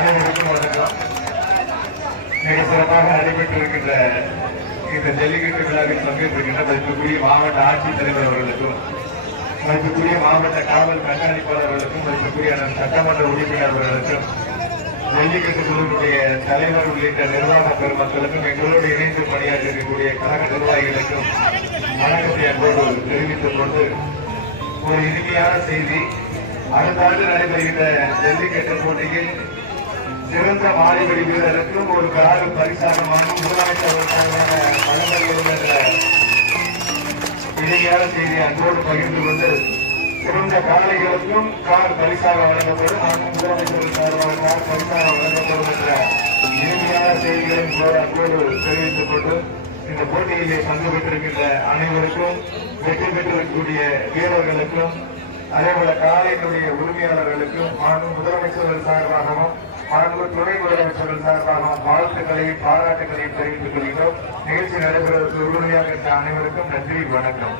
அனைவருக்கும் வணக்கம். மிக சிறப்பாக நடைபெற்றிருக்கின்ற இந்த ஜல்லிக்கட்டு விழாவில் பங்கேற்றிருக்கின்ற மதிப்புக்குரிய மாவட்ட ஆட்சித்தலைவர் அவர்களுக்கும், மதிப்புக்குரிய மாவட்ட காவல் கண்காணிப்பாளர் அவர்களுக்கும், மதிப்புக்குரிய சட்டமன்ற உறுப்பினர் அவர்களுக்கும், ஜல்லிக்கட்டு குழுவினுடைய தலைவர் உள்ளிட்ட நிர்வாக பெருமக்களுக்கும், எங்களோடு இணைந்து பணியாற்றக்கூடிய கழக நிர்வாகிகளுக்கும் வணக்கத்தை அன்போடு தெரிவித்துக் கொண்டு ஒரு இனிமையான செய்தி. அடுத்த ஆண்டு நடைபெறுகின்ற ஜல்லிக்கட்டு போட்டியில் சிறந்த மாடுபிடி வீரருக்கும் ஒரு கார் பரிசாக முதலமைச்சர் வழங்கப்படும் என்ற இனிமையான செய்தியை அன்போடு பகிர்ந்து கொண்டு சிறந்த காளைகளுக்கும் கார் பரிசாக வழங்கப்படும், முதலமைச்சர் கார் பரிசாக வழங்கப்படும் என்ற இனிமையான செய்திகளை அன்போடு தெரிவித்துக் கொண்டு இந்த போட்டியிலே பங்கு பெற்றிருக்கின்ற அனைவருக்கும், வெற்றி பெற்றிருக்கக்கூடிய வீரர்களுக்கும், அதேபோல காலையினுடைய உரிமையாளர்களுக்கும் முதலமைச்சர்கள் சார்பாகவும் துணை முதலமைச்சர்கள் சார்பாகவும் வாழ்த்துக்களையும் பாராட்டுகளையும் தெரிவித்துக் கொள்கிறோம். நிகழ்ச்சி நடைபெறுவதற்கு உறுதுணையாக இருந்த அனைவருக்கும் நன்றி, வணக்கம்.